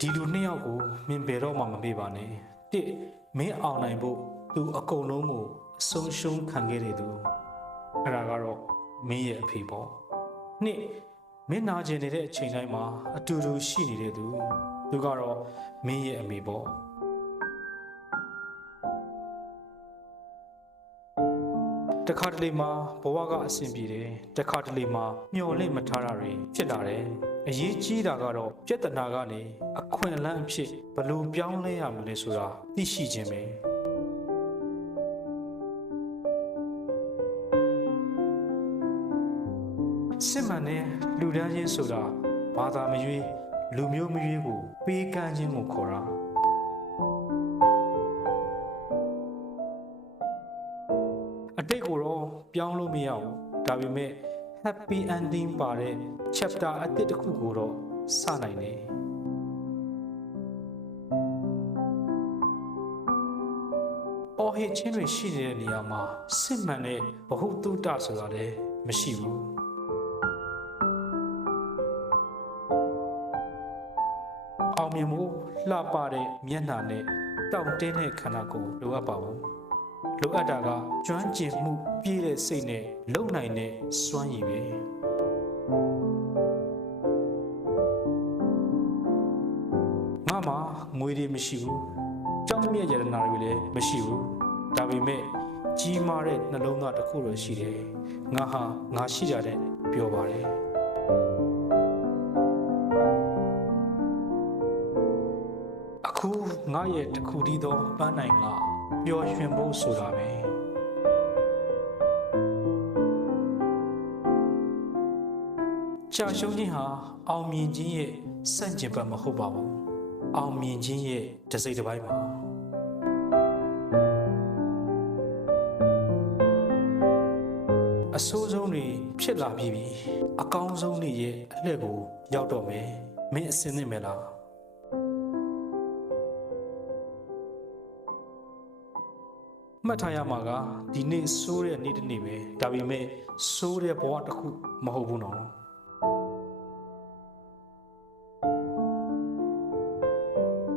ဒီလူနှစ်ယောက်ကိုမင်းဘယ်တော့မှမမေ့ပါနဲ့တစ်မင်းအောင်နိုင်ဖို့သူအကုန်လုံးကိုအဆုံးရှုံးခံခဲ့တဲ့သူအဲ့ဒါကတော့မင်းရဲ့အဖေပေါ့နှစ်မင်းနာကျင်နေတဲ့အချိန်တိုင်းမှာအတူတူရှိနေတဲ့သူကတော့မင်းရဲ့အမေပေါ့တခါတလေမှာဘဝကအဆင်ပြေတယ်တခါတလေမှာမျော်လင့်မထားတာတွေဖြစ်လာတယ်အရေးကြီးတာကတော့ပြဿနာကနေအခွင့်အလမ်းအဖြစ်ဘယ်လိုပြောင်းလဲရမလဲဆိုတာသိရှိခြင်းပဲစစ်မှန်တဲ့လူဒန်းချင်းဆိုတာဘာသာမရွေးလူမျိုးမရွေးကိုပေးကမ်းခြင်းကိုခေါ်တာအတိတ်ကိုတော့ပြောင်းလို့မရဘူးဒါပေမဲ့ happy ending ပါတဲ့ chapter အသစ်တစ်ခုကိုတော့စနိုင်တယ်အော်ဟစ်ချင်းတွေရှိနေတဲ့နေရာမှာစစ်မှန်တဲ့ဘဟုတုတဆိုတာလည်းမရှိဘူးအောင်မြင်မှုလှပတဲ့မျက်နှာနဲ့တောင့်တင်းတဲ့ခန္ဓာကိုယ်လိုအပ်ပါဘူးလိုအပ်တာကကျွမ်းကျင်မှုပြည့်တဲ့စိတ်နဲ့လုံနိုင်တဲ့စွမ်းရည်ပဲငါမှာငွေတွေမရှိဘူးကြောင်းမြတ်ရတနာတွေလည်းမရှိဘူးဒါပေမဲ့ကြီးမားတဲ့နှလုံးသားတစ်ခုတော့ရှိတယ်ငါဟာငါရှိကြတဲ့ပြောပါတယ်အခုငါရဲ့တစ်ခုတည်းသောပန်းနိုင်ကပျော်ရွှင်ဖို့ဆိုတာပဲကြာရှုံးခြင်းဟာအောင်မြင်ခြင်းရဲ့စန့်ကျင်ဘက်မဟုတ်ပါဘူးအောင်မြင်ခြင်းရဲ့တစ်စိတ်တစ်ပိုင်းပါအဆိုးဆုံးတွေဖြစ်လာပြီးပြီအကောင်းဆုံးတွေရဲ့အလှည့်ကိုရောက်တော့မယ်မင်းအစင်းနေမယ်လားမှတ်ထားရမှာကဒီနေ့ဆိုးတဲ့နေ့တစ်နေ့ပဲဒါပေမဲ့ဆိုးတဲ့ဘဝတစ်ခုမဟုတ်ဘူးနော်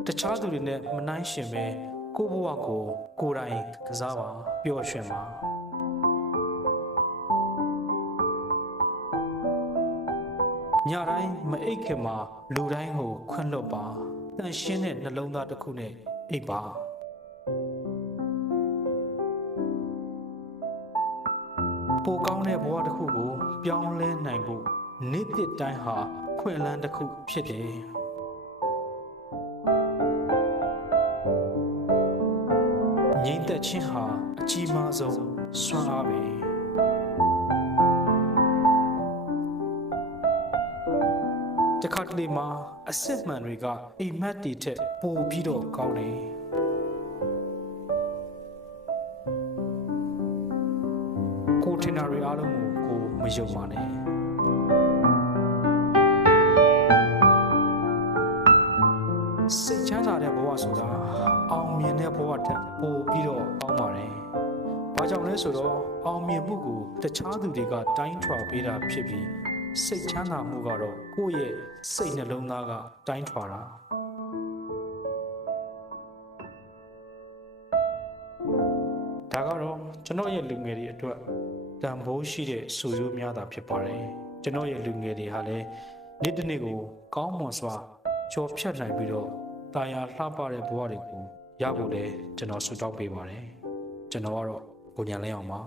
တခြားသူတွေနဲ့မနှိုင်းယှဉ်ပဲကိုယ့်ဘဝကိုကိုယ်တိုင်ကစားပါပျော်ရွှင်ပါညတိုင်းမအိပ်ခင်မှာလူတိုင်းကိုခွန့်လွတ်ပါတန်ရှင်းတဲ့နှလုံးသားတစ်ခုနဲ့အိပ်ပါပိုကောင်းတဲ့ဘဝတစ်ခုကိုပြောင်းလဲနိုင်ဖို့နေ့တစ်တိုင်းဟာခွင့်လန်းတစ်ခုဖြစ်တယ်ငြိမ်သက်ခြင်းဟာအကြီးမားဆုံးစွမ်းအားပဲတခါတလေမှာအစစ်မှန်တွေကအိမ်မက်တီထက်ပိုပြီးတော့ကောင်းတယ်ကိုထင်တာတွေအားလုံးကိုမယုံပါနဲ့စိတ်ချမ်းသာတဲ့ဘဝဆိုတာအောင်မြင်တဲ့ဘဝထက်ပိုပြီးတော့ကောင်းပါတယ်။ဘာကြောင့်လဲဆိုတော့အောင်မြင်မှုကိုတခြားသူတွေကတိုင်းထွာပေးတာဖြစ်ပြီးစိတ်ချမ်းသာမှုကတော့ကိုယ့်ရဲ့စိတ်နှလုံးသားကတိုင်းထွာတာဒါကတော့ကျွန်တော်ရဲ့လူငယ်တွေအတွက်တန်ဖိုးရှိတဲ့စူရိုးများတာဖြစ်ပါတယ်ကျွန်တော်ရဲ့လူငယ်တွေဟာလည်းနေ့တစ်နေ့ကိုကောင်းမွန်စွာကျော်ဖြတ်နိုင်ပြီးတော့တာယာလှပတဲ့ဘဝတွေကိုရဖို့လည်းကျွန်တော်ဆုတောင်းပေးပါတယ်ကျွန်တော်ကတော့ကိုညာလင်းအောင်ပါ